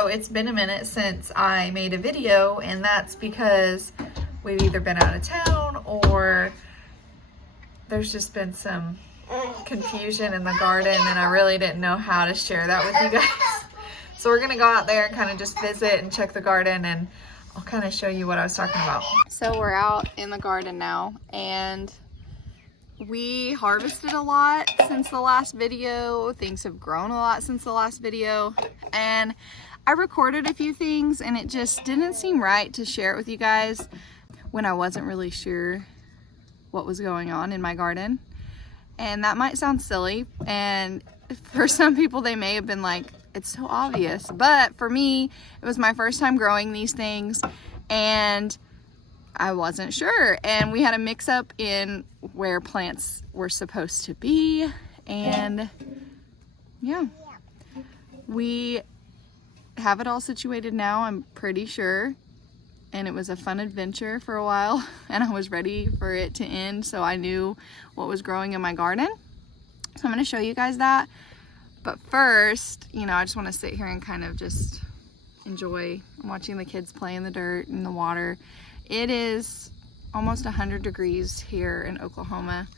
So it's been a minute since I made a video, and that's because we've either been out of town or there's just been some confusion in the garden, and I really didn't know how to share that with you guys. So we're gonna go out there and kind of just visit and check the garden, and I'll kind of show you what I was talking about. So we're out in the garden now, and we harvested a lot since the last video. Things have grown a lot since the last video, and I recorded a few things and it just didn't seem right to share it with you guys when I wasn't really sure what was going on in my garden. And that might sound silly, and for some people they may have been like, it's so obvious, but for me it was my first time growing these things and I wasn't sure, and we had a mix-up in where plants were supposed to be, and yeah, we have it all situated now, I'm pretty sure, and it was a fun adventure for a while, and I was ready for it to end, so I knew what was growing in my garden. So I'm going to show you guys that, but first, you know, I just want to sit here and kind of just enjoy watching the kids play in the dirt and the water. It is almost 100 degrees here in Oklahoma.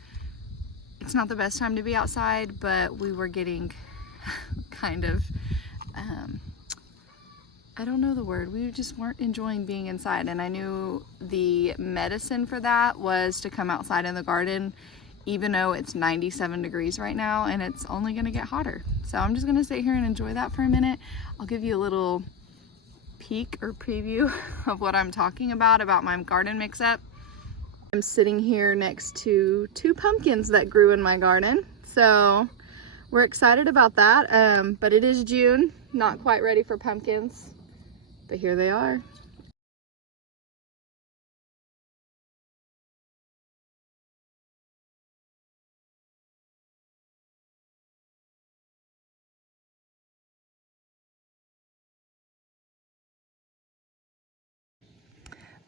It's not the best time to be outside, but we were getting kind of, I don't know the word, we just weren't enjoying being inside, and I knew the medicine for that was to come outside in the garden, even though it's 97 degrees right now and it's only gonna get hotter. So I'm just gonna sit here and enjoy that for a minute. I'll give you a little peek or preview of what I'm talking about my garden mix-up. I'm sitting here next to 2 pumpkins that grew in my garden, so we're excited about that. But it is June, not quite ready for pumpkins, but here they are.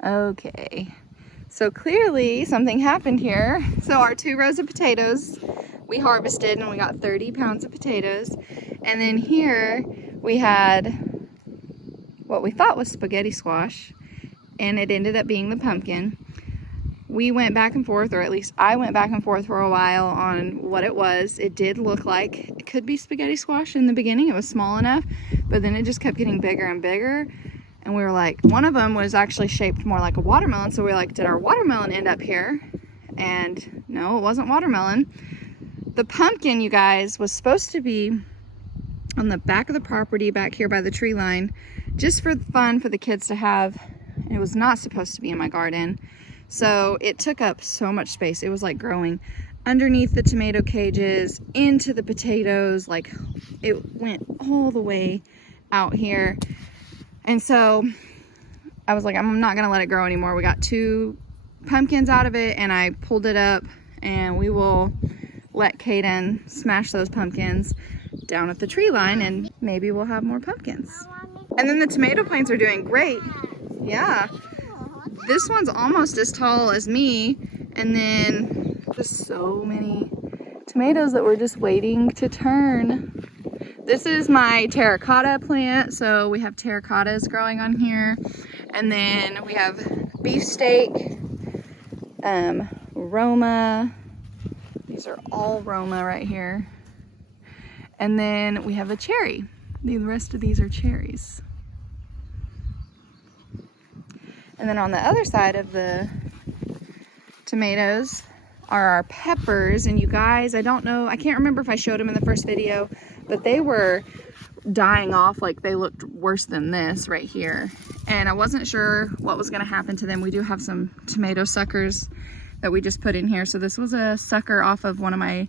Okay, so clearly something happened here. So our 2 rows of potatoes we harvested, and we got 30 pounds of potatoes. And then here we had what we thought was spaghetti squash, and it ended up being the pumpkin. We went back and forth, or at least I went back and forth for a while on what it was. It did look like it could be spaghetti squash in the beginning. It was small enough, but then it just kept getting bigger and bigger. And we were like, one of them was actually shaped more like a watermelon. So we were like, did our watermelon end up here? And no, it wasn't watermelon. The pumpkin, you guys, was supposed to be on the back of the property back here by the tree line, just for fun for the kids to have. It was not supposed to be in my garden. So it took up so much space. It was like growing underneath the tomato cages, into the potatoes, like it went all the way out here. And so I was like, I'm not gonna let it grow anymore. We got 2 pumpkins out of it, and I pulled it up, and we will let Kaden smash those pumpkins down at the tree line, and maybe we'll have more pumpkins. And then the tomato plants are doing great. Yeah, this one's almost as tall as me, and then just so many tomatoes that we're just waiting to turn. This is my terracotta plant, so we have terracottas growing on here. And then we have beefsteak, Roma. These are all Roma right here. And then we have a cherry. The rest of these are cherries. And then on the other side of the tomatoes are our peppers. And you guys, I don't know, I can't remember if I showed them in the first video, but they were dying off. Like, they looked worse than this right here, and I wasn't sure what was going to happen to them. We do have some tomato suckers that we just put in here. So this was a sucker off of one of my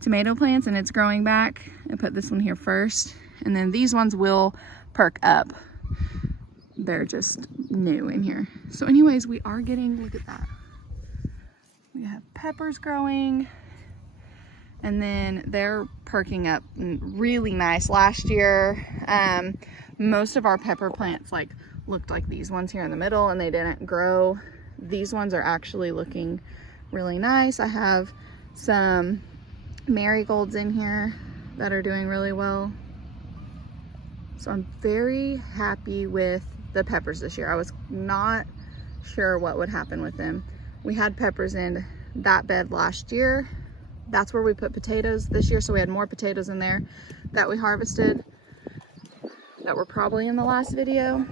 tomato plants, and it's growing back. I put this one here first, and then these ones will perk up. They're just new in here. So anyways, we are getting, look at that, we have peppers growing, and then they're perking up really nice. Last year, most of our pepper plants like looked like these ones here in the middle, and they didn't grow. These ones are actually looking really nice. I have some marigolds in here that are doing really well. So I'm very happy with the peppers this year. I was not sure what would happen with them. We had peppers in that bed last year. That's where we put potatoes this year. So we had more potatoes in there that we harvested that were probably in the last video.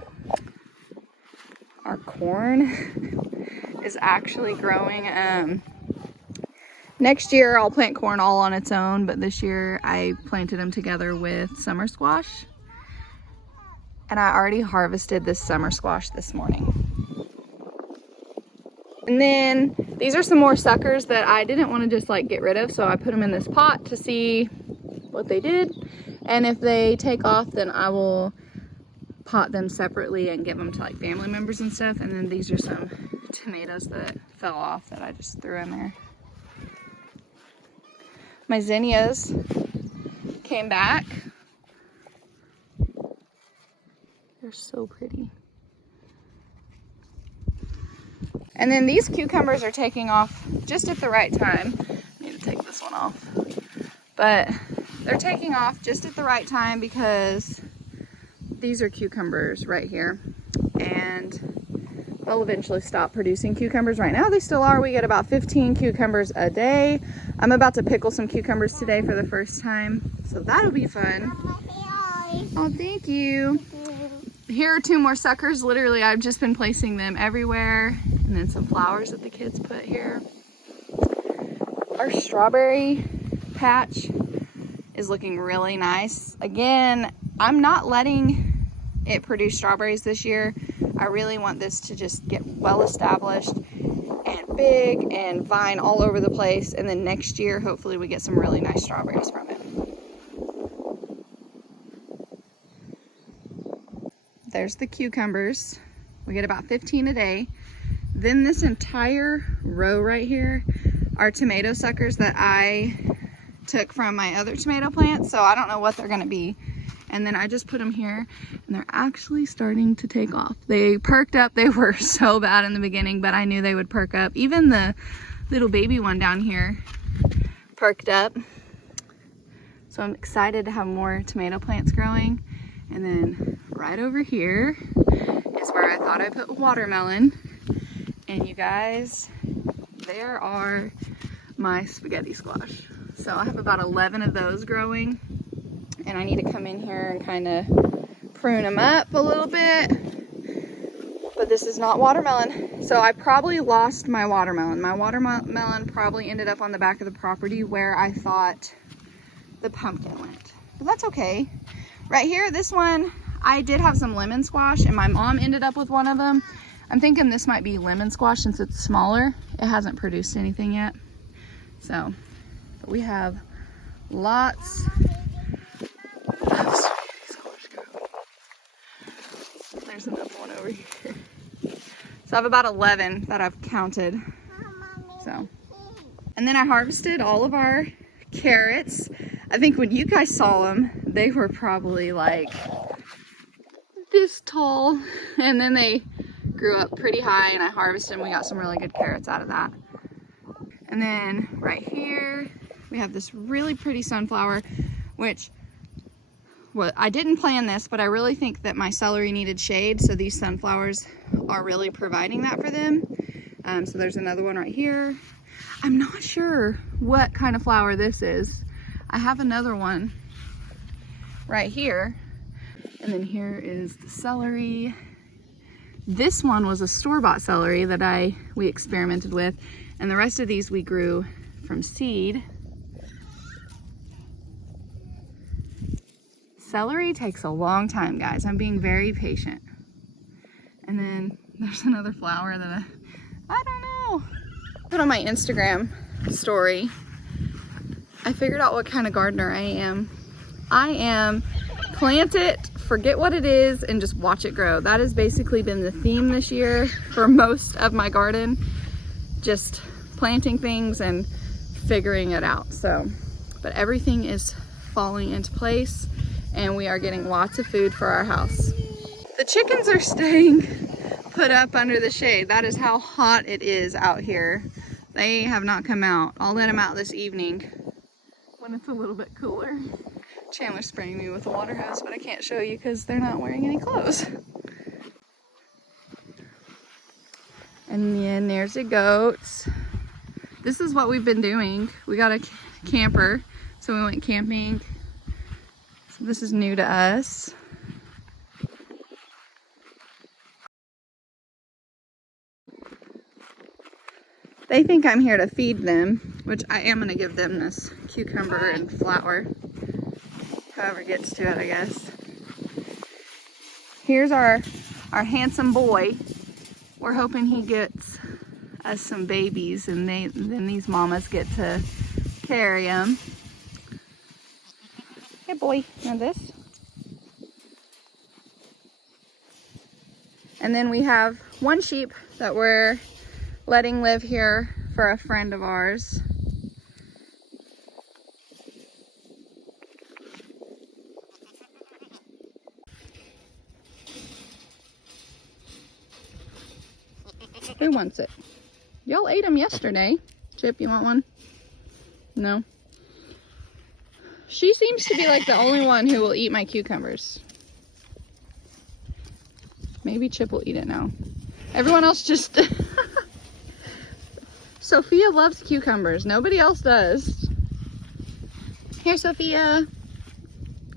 Our corn is actually growing. Next year I'll plant corn all on its own, but this year I planted them together with summer squash. And I already harvested this summer squash this morning. And then these are some more suckers that I didn't want to just like get rid of, so I put them in this pot to see what they did. And if they take off, then I will pot them separately and give them to like family members and stuff. And then these are some tomatoes that fell off that I just threw in there. My zinnias came back. They're so pretty. And then these cucumbers are taking off just at the right time. I need to take this one off. But they're taking off just at the right time because these are cucumbers right here. And they'll eventually stop producing cucumbers. Right now they still are. We get about 15 cucumbers a day. I'm about to pickle some cucumbers today for the first time. So that'll be fun. Oh, thank you. Here are two more suckers. Literally, I've just been placing them everywhere. And then some flowers that the kids put here. Our strawberry patch is looking really nice. Again, I'm not letting it produce strawberries this year. I really want this to just get well established and big and vine all over the place. And then next year, hopefully we get some really nice strawberries from it. There's the cucumbers. We get about 15 a day. Then this entire row right here are tomato suckers that I took from my other tomato plants. So I don't know what they're gonna be. And then I just put them here and they're actually starting to take off. They perked up. They were so bad in the beginning, but I knew they would perk up. Even the little baby one down here perked up. So I'm excited to have more tomato plants growing. And then right over here is where I thought I put watermelon. And you guys, there are my spaghetti squash. So I have about 11 of those growing. And I need to come in here and kind of prune them up a little bit. But this is not watermelon. So I probably lost my watermelon. My watermelon probably ended up on the back of the property where I thought the pumpkin went. But that's okay. Right here, this one, I did have some lemon squash and my mom ended up with one of them. I'm thinking this might be lemon squash since it's smaller. It hasn't produced anything yet. So, but we have lots of spaghetti squash growing. There's another one over here. So I have about 11 that I've counted. So, and then I harvested all of our carrots. I think when you guys saw them, they were probably like this tall, and then they grew up pretty high and I harvested them. We got some really good carrots out of that. And then right here, we have this really pretty sunflower, which, well, I didn't plan this, but I really think that my celery needed shade. So these sunflowers are really providing that for them. So there's another one right here. I'm not sure what kind of flower this is. I have another one right here. And then here is the celery. This one was a store-bought celery that we experimented with. And the rest of these we grew from seed. Celery takes a long time, guys. I'm being very patient. And then there's another flower that I don't know. Put on my Instagram story. I figured out what kind of gardener I am. I am plant it, forget what it is, and just watch it grow. That has basically been the theme this year for most of my garden. Just planting things and figuring it out. So, but everything is falling into place and we are getting lots of food for our house. The chickens are staying put up under the shade. That is how hot it is out here. They have not come out. I'll let them out this evening when it's a little bit cooler. Chandler's spraying me with a water hose, but I can't show you because they're not wearing any clothes. And then there's the goats. This is what we've been doing. We got a camper, so we went camping. So this is new to us. They think I'm here to feed them, which I am gonna give them this cucumber and flour. Whoever gets to it, I guess. Here's our handsome boy. We're hoping he gets us some babies, and then these mamas get to carry him. Hey boy, now this. And then we have one sheep that we're letting live here for a friend of ours. Who wants it? Y'all ate them yesterday. Chip, you want one? No? She seems to be like the only one who will eat my cucumbers. Maybe Chip will eat it now. Everyone else just... Sophia loves cucumbers. Nobody else does. Here, Sophia.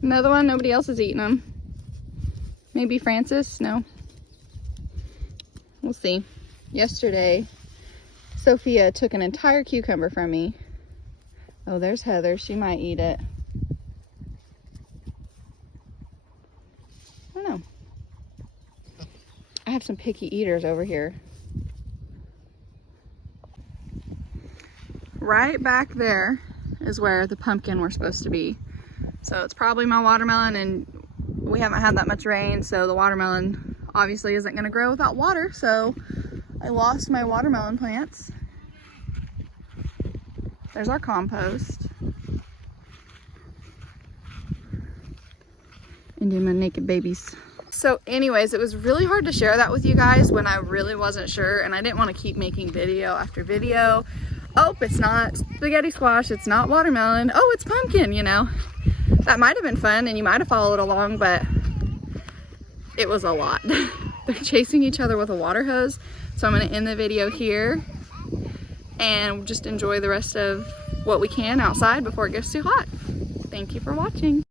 Another one. Nobody else is eating them. Maybe Francis? No. We'll see. Yesterday, Sophia took an entire cucumber from me. Oh, there's Heather. She might eat it. I don't know. I have some picky eaters over here. Right back there is where the pumpkin were supposed to be. So it's probably my watermelon, and we haven't had that much rain, so the watermelon obviously isn't going to grow without water, so I lost my watermelon plants. There's our compost. And then my naked babies. So anyways, it was really hard to share that with you guys when I really wasn't sure, and I didn't want to keep making video after video. Oh, it's not spaghetti squash, it's not watermelon, oh, it's pumpkin, you know. That might have been fun and you might have followed along, but it was a lot. They're chasing each other with a water hose. So I'm gonna end the video here and just enjoy the rest of what we can outside before it gets too hot. Thank you for watching.